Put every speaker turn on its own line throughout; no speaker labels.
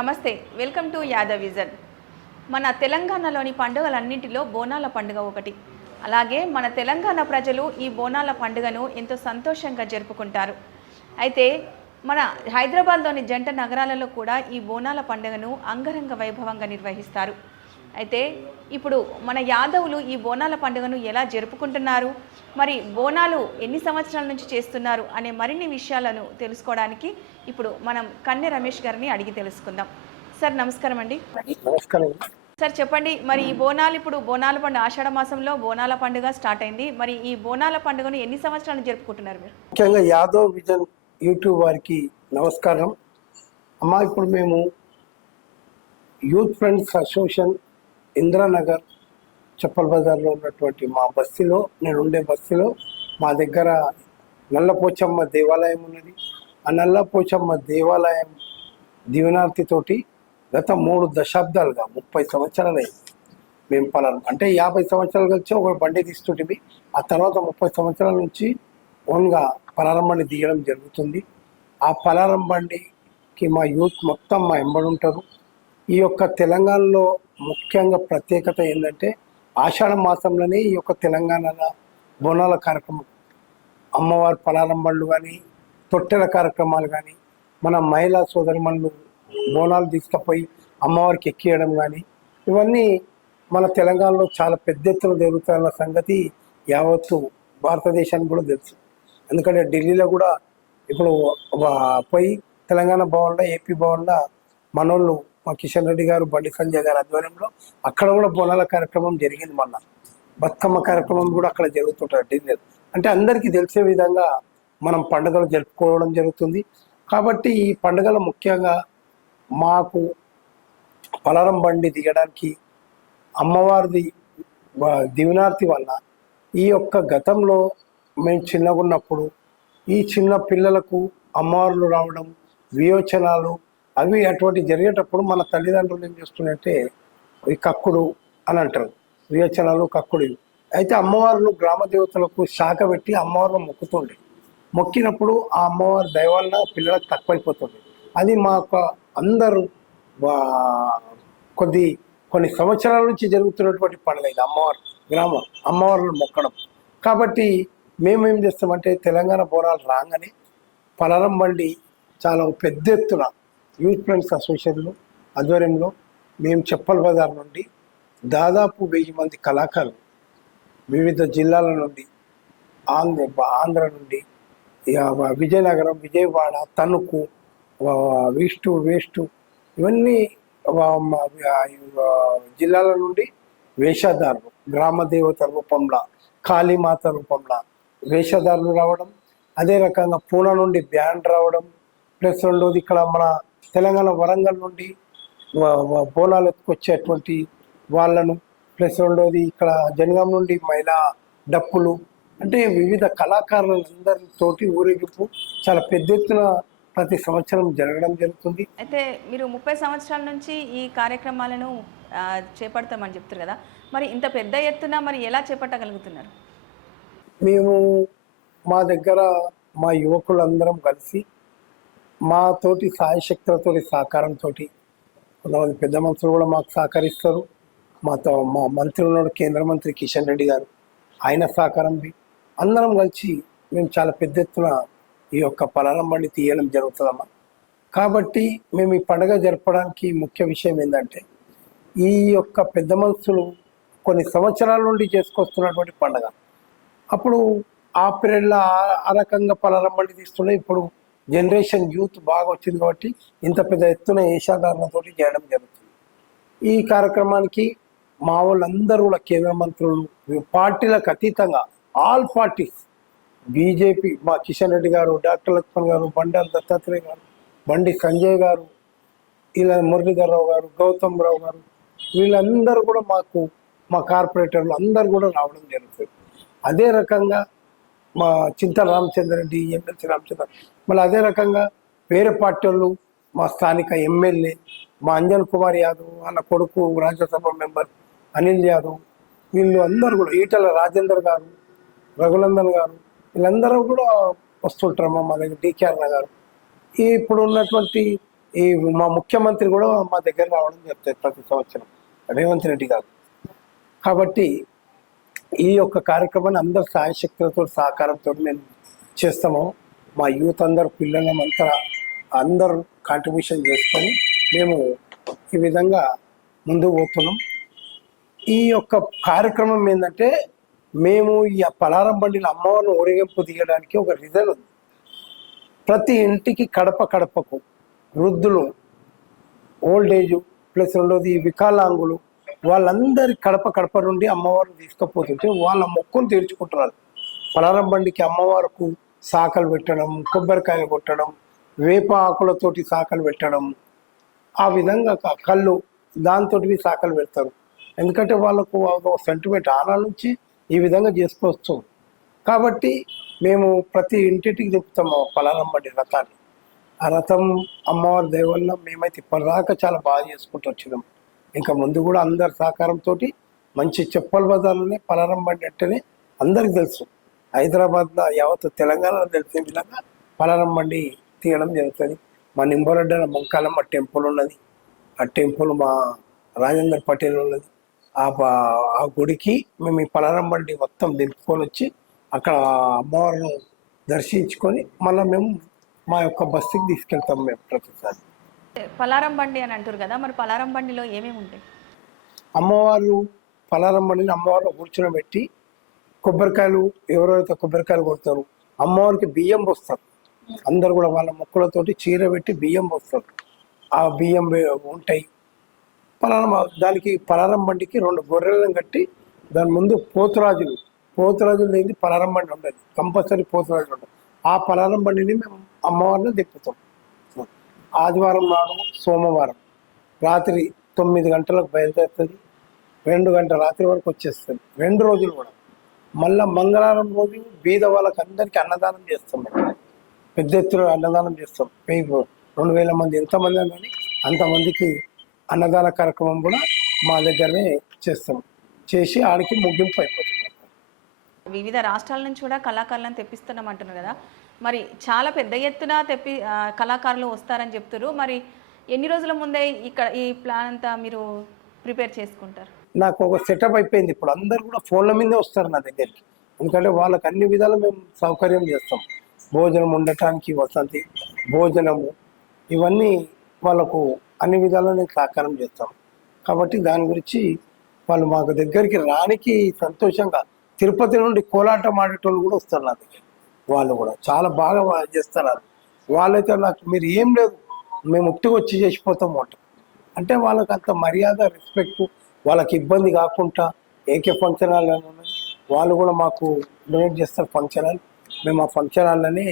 నమస్తే welcome to Yadav vision. మన తెలంగాణలోని పండుగలన్నింటిలో బోనాల పండుగ ఒకటి. అలాగే మన తెలంగాణ ప్రజలు ఈ బోనాల పండుగను ఎంతో సంతోషంగా జరుపుకుంటారు. అయితే మన హైదరాబాద్లోని జంట నగరాలలో కూడా ఈ బోనాల పండుగను అంగరంగ వైభవంగా నిర్వహిస్తారు. అయితే ఇప్పుడు మన యాదవులు ఈ బోనాల పండుగను ఎలా జరుపుకుంటున్నారు? మరి బోనాలు ఎన్ని సంవత్సరాల నుంచి చేస్తున్నారు అనే మరిన్ని విషయాలను తెలుసుకోవడానికి ఇప్పుడు మనం కన్నె రమేష్ గారిని అడిగి తెలుసుకుందాం. సార్ నమస్కారం అండి.
నమస్కారం
సార్ చెప్పండి మరి ఈ బోనాలు ఇప్పుడు బోనాల పండుగ ఆషాఢ మాసంలో బోనాల పండుగ స్టార్ట్ అయింది. మరి ఈ బోనాల పండుగను ఎన్ని సంవత్సరాలు జరుపుకుంటున్నారు మీరు?
ముఖ్యంగా యాదవ్ విజన్ యూట్యూబ్ వారికి నమస్కారం. అమ్మా ఇప్పుడు మేము youth friends association Indiranagar Chappal బజార్లో ఉన్నటువంటి మా బస్సులో నేను ఉండే బస్సులో మా దగ్గర నల్లపోచమ్మ దేవాలయం ఉన్నది. ఆ నల్లపోచమ్మ దేవాలయం దీవెనార్తితోటి గత మూడు దశాబ్దాలుగా ముప్పై సంవత్సరాలు మేము పలాను అంటే యాభై సంవత్సరాలు కలిసి ఒక బండి తీస్తుంటివి ఆ తర్వాత ముప్పై సంవత్సరాల నుంచి ఓన్గా పలారం బండి తీయడం జరుగుతుంది. ఆ పలారం బండికి మా యూత్ మొత్తం మా ఎంబడి ఉంటారు. ఈ యొక్క తెలంగాణలో ముఖ్యంగా ప్రత్యేకత ఏంటంటే ఆషాఢ మాసంలోనే ఈ యొక్క తెలంగాణ బోనాల కార్యక్రమం. అమ్మవారి పలారంబళ్ళు కానీ తొట్టెల కార్యక్రమాలు కానీ మన మహిళా సోదరిమణులు బోనాలు తీసుకుపోయి అమ్మవారికి ఎక్కియడం కానీ ఇవన్నీ మన తెలంగాణలో చాలా పెద్ద ఎత్తున జరుగుతున్న సంగతి యావత్తు భారతదేశానికి కూడా తెలుసు. ఎందుకంటే ఢిల్లీలో కూడా ఇప్పుడు పోయి తెలంగాణ భవన్లో ఏపీ భవన్లో మనోళ్ళు మా కిషన్ రెడ్డి గారు బండి సంజయ్ గారి ఆధ్వర్యంలో అక్కడ కూడా బోనాల కార్యక్రమం జరిగింది మొన్న. బతుకమ్మ కార్యక్రమం కూడా అక్కడ జరుగుతుంటారు డిన్నర్. అంటే అందరికీ తెలిసే విధంగా మనం పండుగలు జరుపుకోవడం జరుగుతుంది. కాబట్టి ఈ పండుగలు ముఖ్యంగా మాకు పలారం బండి దిగడానికి అమ్మవారిది దివినార్తి వల్ల ఈ యొక్క గతంలో మేము చిన్నగా ఉన్నప్పుడు ఈ చిన్న పిల్లలకు అమ్మవార్లు రావడం వియోచనాలు అవి అటువంటి జరిగేటప్పుడు మన తల్లిదండ్రులు ఏం చేస్తున్నట్టే ఈ కక్కుడు అని అంటారు. వియోచనాలు కక్కుడు అయితే అమ్మవార్లు గ్రామ దేవతలకు శాఖ పెట్టి అమ్మవారిని మొక్కుతుండే. మొక్కినప్పుడు ఆ అమ్మవారి దయ వల్ల పిల్లలకు తక్కువైపోతుంది. అది మా యొక్క అందరూ కొద్ది కొన్ని సంవత్సరాల నుంచి జరుగుతున్నటువంటి పండుగ ఇది అమ్మవారు గ్రామం అమ్మవారిని మొక్కడం. కాబట్టి మేము ఏం చేస్తామంటే తెలంగాణ బోనాలు రాగానే పలరం బండి చాలా పెద్ద ఎత్తున యూత్ ఫ్రెండ్స్ అసోసియేషన్లు ఆధ్వర్యంలో మేము చెప్పల్ బజార్ నుండి దాదాపు వెయ్యి మంది కళాకారులు వివిధ జిల్లాల నుండి ఆంధ్ర ఆంధ్ర నుండి విజయనగరం విజయవాడ తణుకు వేస్టు వేస్టు ఇవన్నీ జిల్లాల నుండి వేషధారులు గ్రామ దేవత రూపంలో కాళీమాత రూపంలో వేషధారులు రావడం అదే రకంగా పూనా నుండి బ్యాండ్ రావడం ప్లస్ రెండోది ఇక్కడ మన తెలంగాణ వరంగల్ నుండి బోనాలు ఎత్తుకొచ్చేటువంటి వాళ్ళను ప్లస్ రెండోది ఇక్కడ జనగాం నుండి మహిళా డప్పులు అంటే వివిధ కళాకారులందరితోటి ఊరేగింపు చాలా పెద్ద ఎత్తున ప్రతి సంవత్సరం జరగడం జరుగుతుంది.
అయితే మీరు ముప్పై సంవత్సరాల నుంచి ఈ కార్యక్రమాలను చేపడతామని చెప్తారు కదా. మరి ఇంత పెద్ద ఎత్తున మరి ఎలా చేపట్టగలుగుతున్నారు?
మేము మా దగ్గర మా యువకులందరం కలిసి మా తోటి సాయశక్తులతో సహకారంతో కొంతమంది పెద్ద మనుషులు కూడా మాకు సహకరిస్తారు. మాతో మా మంత్రి ఉన్నాడు కేంద్ర మంత్రి కిషన్ రెడ్డి గారు. ఆయన సహకారం బి. అందరం కలిసి మేము చాలా పెద్ద ఎత్తున ఈ యొక్క పలారం బండి తీయడం జరుగుతుందమ్మా. కాబట్టి మేము ఈ పండుగ జరపడానికి ముఖ్య విషయం ఏంటంటే ఈ యొక్క పెద్ద మనుషులు కొన్ని సంవత్సరాల నుండి చేసుకొస్తున్నటువంటి పండుగ. అప్పుడు ఆ పీరియడ్లో ఆ- రకంగా పలారం బండి తీస్తుండే. ఇప్పుడు జనరేషన్ యూత్ బాగా వచ్చింది కాబట్టి ఇంత పెద్ద ఎత్తున ఏషాధారణతో చేయడం జరుగుతుంది. ఈ కార్యక్రమానికి మా వాళ్ళందరూ కూడా కేంద్ర మంత్రులు పార్టీలకు అతీతంగా ఆల్ పార్టీస్ బీజేపీ మా కిషన్ రెడ్డి గారు డాక్టర్ లక్ష్మణ్ గారు బండారు దత్తాత్రేయ గారు బండి సంజయ్ గారు ఇలా మురళీధరరావు గారు గౌతమ్ రావు గారు వీళ్ళందరూ కూడా మాకు మా కార్పొరేటర్లు అందరూ కూడా రావడం జరుగుతుంది. అదే రకంగా మా చింతల రామచంద్ర రెడ్డి ఎమ్మెల్సీ రామచంద్ర మళ్ళీ అదే రకంగా వేరే పార్టీ వాళ్ళు మా స్థానిక ఎమ్మెల్యే మా అంజన్ కుమార్ యాదవ్ అన్న కొడుకు రాజ్యసభ మెంబర్ అనిల్ యాదవ్ వీళ్ళు అందరూ కూడా ఈటల రాజేందర్ గారు రఘునందన్ గారు వీళ్ళందరూ కూడా వస్తుంటారమ్మా మా దగ్గర డికేఆర్ గారు. ఇప్పుడు ఉన్నటువంటి ఈ మా ముఖ్యమంత్రి కూడా మా దగ్గర రావడం జరుగుతుంది ప్రతి సంవత్సరం రేవంత్ రెడ్డి గారు. కాబట్టి ఈ యొక్క కార్యక్రమాన్ని అందరు సాయశక్తులతో సహకారంతో మేము చేస్తాము. మా యూత్ అందరు పిల్లలమంతా అందరూ కాంట్రిబ్యూషన్ చేసుకొని మేము ఈ విధంగా ముందుకు పోతున్నాం. ఈ యొక్క కార్యక్రమం ఏంటంటే మేము ఈ పలారం బండిలో అమ్మవారిని ఊరేగింపు తీయడానికి ఒక రీజన్ ఉంది. ప్రతి ఇంటికి కడప కడపకు వృద్ధులు ఓల్డ్ ఏజ్ ప్లస్ రెండోది వికలాంగులు వాళ్ళందరి కడప కడప నుండి అమ్మవారిని తీసుకుపోతుంటే వాళ్ళ మొక్కులు తీర్చుకుంటున్నారు. పలారం బండికి అమ్మవారికి సాకలు పెట్టడం కొబ్బరికాయలు కొట్టడం వేప ఆకులతోటి సాకలు పెట్టడం ఆ విధంగా కళ్ళు దాంతో సాకలు పెడతారు. ఎందుకంటే వాళ్ళకు ఒక సెంటిమెంట్ ఆనా నుంచి ఈ విధంగా చేసుకోవచ్చు. కాబట్టి మేము ప్రతి ఇంటింటికి తిప్పుతాము పలారం బండి రథాన్ని. ఆ రథం అమ్మవారి దయ మేమైతే ఇప్పటిదాకా చాలా బాగా చేసుకుంటూ వచ్చినాం. ఇంకా ముందు కూడా అందరి సహకారంతో మంచి చెప్పల బజార్లోనే పలారం బండి అంటేనే అందరికి తెలుసు. హైదరాబాద్లో యావత్ తెలంగాణలో తెలిసే విధంగా పలారం బండి తీయడం జరుగుతుంది. మా నింబరెడ్డి మంకాలమ్మ టెంపుల్ ఉన్నది. ఆ టెంపుల్ మా రాజేందర్ పటేల్ ఉన్నది. ఆ ఆ గుడికి మేము ఈ పలారం బండి మొత్తం దింపుకొని వచ్చి అక్కడ అమ్మవారిని దర్శించుకొని మళ్ళీ మేము మా యొక్క బస్సుకి తీసుకెళ్తాం మేము ప్రతిసారి.
పలారం బండి అని అంటారు కదా మరి పలారం బండిలో ఏమేమి ఉంటాయి?
అమ్మవారు పలారం బండిని అమ్మవారిలో కూర్చొని పెట్టి కొబ్బరికాయలు ఎవరెవరైతే కొబ్బరికాయలు కొడతారు అమ్మవారికి బియ్యం పోస్తారు. అందరు కూడా వాళ్ళ మొక్కలతోటి చీర పెట్టి బియ్యం పోస్తారు. ఆ బియ్యం ఉంటాయి. పలారం దానికి పలారం బండికి రెండు గొర్రెలను కట్టి దాని ముందు పోతురాజులు. పోతురాజులు లేని పలారం బండి ఉండదు. కంపల్సరీ పోతురాజులు ఉండదు. ఆ పలారం బండిని మేము అమ్మవారిని తిప్పుతాం. ఆదివారం నాడు సోమవారం రాత్రి తొమ్మిది గంటలకు బయలుదేరుతుంది. రెండు గంటల రాత్రి వరకు వచ్చేస్తుంది. రెండు రోజులు కూడా. మళ్ళా మంగళవారం రోజు బీద వాళ్ళకి అందరికీ అన్నదానం చేస్తాం పెద్ద ఎత్తున అన్నదానం చేస్తాం. మీకు రెండు వేల మంది ఎంతమంది అని అంతమందికి అన్నదాన కార్యక్రమం కూడా మా దగ్గరనే చేస్తాం. చేసి ఆడికి ముగింపు అయిపోతుంది.
వివిధ రాష్ట్రాల నుంచి కూడా కళాకారులను తెప్పిస్తున్నాం అంటున్నారు కదా. మరి చాలా పెద్ద ఎత్తున తెప్పి కళాకారులు వస్తారని చెప్తారు మరి ఎన్ని రోజుల ముందే ఇక్కడ ఈ ప్లాన్ అంతా మీరు ప్రిపేర్ చేసుకుంటారు?
నాకు ఒక సెటప్ అయిపోయింది. ఇప్పుడు అందరు కూడా ఫోన్ల మీదే వస్తారు నా దగ్గరికి. ఎందుకంటే వాళ్ళకి అన్ని విధాలు మేము సౌకర్యం చేస్తాం. భోజనం ఉండటానికి వసతి భోజనము ఇవన్నీ వాళ్ళకు అన్ని విధాలు నేను సహకారం చేస్తాం. కాబట్టి దాని గురించి వాళ్ళు మాకు దగ్గరికి రానికి సంతోషంగా తిరుపతి నుండి కోలాటం ఆడేటోళ్ళు కూడా వస్తారు నా దగ్గర వాళ్ళు కూడా. చాలా బాగా చేస్తారు చేస్తున్నారు. వాళ్ళైతే నాకు మీరు ఏం లేదు. మేము ఉట్టిగా వచ్చి చేసిపోతాం అంట. అంటే వాళ్ళకి అంత మర్యాద రెస్పెక్ట్ వాళ్ళకి ఇబ్బంది కాకుండా ఏకే ఫంక్షన్ హాల్ వాళ్ళు కూడా మాకు డొనేట్ చేస్తారు ఫంక్షన్ హాల్. మేము ఆ ఫంక్షన్ హాల్లోనే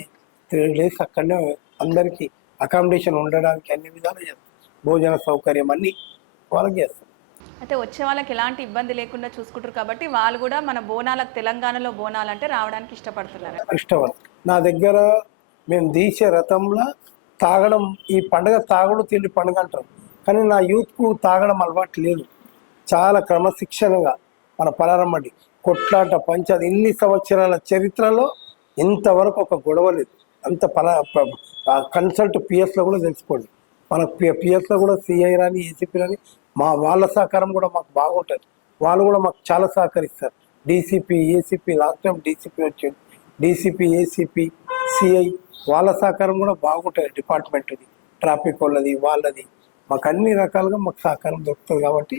త్రీ డేస్ అక్కడనే అందరికీ అకామిడేషన్ ఉండడానికి అన్ని విధాలు చేస్తాం. భోజన సౌకర్యం అన్ని వాళ్ళకి చేస్తాం.
అయితే వచ్చే వాళ్ళకి ఎలాంటి ఇబ్బంది లేకుండా చూసుకుంటారు కాబట్టి వాళ్ళు కూడా మన బోనాలకు తెలంగాణలో బోనాలు అంటే రావడానికి ఇష్టపడుతున్నారు.
ఇష్టం నా దగ్గర మేము తీసే రథంలో తాగడం ఈ పండగ తాగుడు తిండి పండుగ అంటారు. కానీ నా యూత్కు తాగడం అలవాటు లేదు. చాలా క్రమశిక్షణగా మన పలారమ్మడి కొట్లాట పంచాది ఇన్ని సంవత్సరాల చరిత్రలో ఇంతవరకు ఒక గొడవ లేదు. అంత పల కన్సల్ట్ పిఎస్లో కూడా తెలుసుకోండి. మన పిఎస్లో కూడా సిఐ రాని ఏసీపీ రాని మా వాళ్ళ సహకారం కూడా మాకు బాగుంటుంది. వాళ్ళు కూడా మాకు చాలా సహకరిస్తారు. DCP ACP last time DCP వచ్చింది. డీసీపీ ఏసీపీ సిఐ వాళ్ళ సహకారం కూడా బాగుంటుంది డిపార్ట్మెంట్ది ట్రాఫిక్ వాళ్ళది వాళ్ళది. మాకు అన్ని రకాలుగా మాకు సహకారం దొరుకుతుంది కాబట్టి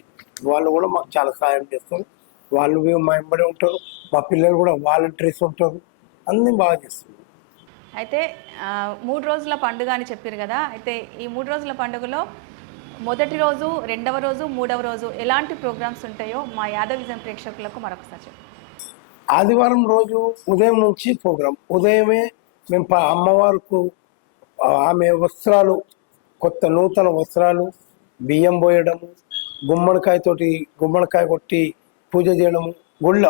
వాళ్ళు కూడా మాకు చాలా సహాయం చేస్తారు. వాళ్ళు మా వెంబడే ఉంటారు. మా పిల్లలు కూడా వాలంటీర్స్ ఉంటారు. అన్నీ బాగా చేస్తారు.
అయితే మూడు రోజుల పండుగ అని చెప్పారు కదా అయితే ఈ మూడు రోజుల పండుగలో మొదటి రోజు రెండవ రోజు మూడవ రోజు ఎలాంటి ప్రోగ్రామ్స్ ఉంటాయో మా యాదవిజన్ ప్రేక్షకులకు మరొకసారి చెప్పండి
ఆదివారం రోజు ఉదయం నుంచి ప్రోగ్రాం ఉదయమే మేము ప- అమ్మవారికి ఆమె వస్త్రాలు కొత్త నూతన వస్త్రాలు బియ్యం పోయడము గుమ్మడికాయతోటి గుమ్మడికాయ కొట్టి పూజ చేయడము గుళ్ళ.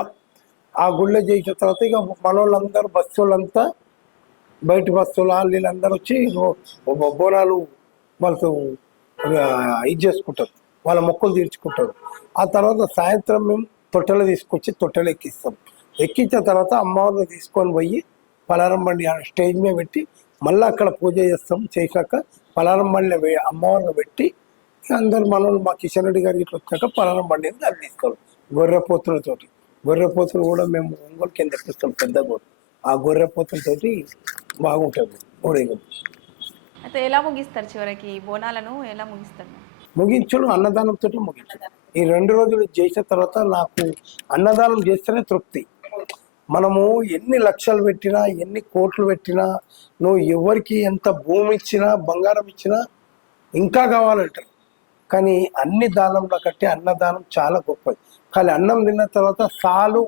ఆ గుళ్ళ చేసిన తర్వాత ఇక మనోళ్ళందరూ బస్సు వాళ్ళంతా బయట బస్సులు వాళ్ళు వీళ్ళందరూ వచ్చి బోనాలు వాళ్ళతో ఇది చేసుకుంటారు. వాళ్ళ మొక్కలు తీర్చుకుంటారు. ఆ తర్వాత సాయంత్రం మేము తొట్టెలు తీసుకొచ్చి తొట్టెలు ఎక్కిస్తాం. ఎక్కించిన తర్వాత అమ్మవారిని తీసుకొని పోయి పలారం బండి స్టేజ్ మీద పెట్టి మళ్ళీ అక్కడ పూజ చేస్తాం. చేశాక పలారం బండి అమ్మవారిని పెట్టి అందరు మనల్ని మా కిషన్ రెడ్డి గారు ఇట్లా వచ్చాక పలారం బండిని దాన్ని తీసుకోవాలి. గొర్రెపోతులతోటి గొర్రెపోతులు కూడా మేము ఒంగోలు కింద తెప్పిస్తాం పెద్ద గొర్రె ఆ గొర్రెపోతులతోటి బాగుంటుంది. ఊరేగింపు
అయితే ఎలా ముగిస్తారు చివరికి? బోనాలను ఎలా ముగిస్తారు?
ముగించుడు అన్నదానంతో ముగించుడు. ఈ రెండు రోజులు చేసిన తర్వాత నాకు అన్నదానం చేస్తేనే తృప్తి. మనము ఎన్ని లక్షలు పెట్టినా ఎన్ని కోట్లు పెట్టినా నువ్వు ఎవరికి ఎంత భూమి ఇచ్చినా బంగారం ఇచ్చినా ఇంకా కావాలంటారు. కానీ అన్ని దానంలో కట్టి అన్నదానం చాలా గొప్పది. కానీ అన్నం తిన్న తర్వాత సాలు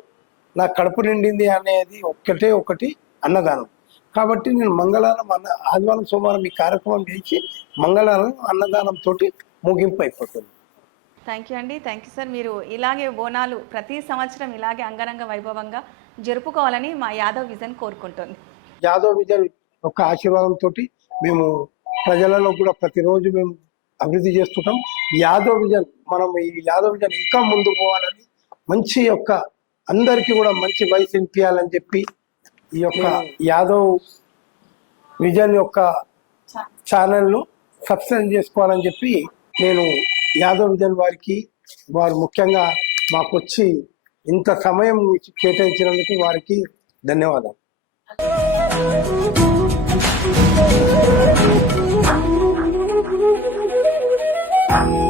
నా కడుపు నిండింది అనేది ఒక్కటే ఒకటి అన్నదానం. కాబట్టి నేను మంగళవారం అన్న ఆదివారం సోమవారం ఈ కార్యక్రమం చేసి మంగళవారం అన్నదానం తోటి ముగింపు అయిపోతుంది.
థ్యాంక్ యూ అండి. థ్యాంక్ యూ సార్ మీరు ఇలాగే బోనాలు ప్రతి సంవత్సరం ఇలాగే అంగరంగ వైభవంగా జరుపుకోవాలని మా యాదవ్ విజన్ కోరుకుంటుంది.
యాదవ్ విజన్ యొక్క ఆశీర్వాదంతో మేము ప్రజలలో కూడా ప్రతిరోజు మేము అభివృద్ధి చేస్తుంటాం. యాదవ్ విజన్ మనం ఈ యాదవ్ విజన్ ఇంకా ముందుకు పోవాలని మంచి యొక్క అందరికీ కూడా మంచి వయసు ఇప్పించాలని చెప్పి ఈ యొక్క యాదవ్ విజన్ యొక్క ఛానల్ను సబ్స్క్రైబ్ చేసుకోవాలని చెప్పి నేను యాదవ్ విజన్ వారికి వారు ముఖ్యంగా మాకు వచ్చి ఇంత సమయం కేటాయించినందుకు వారికి ధన్యవాదాలు.
Thank you.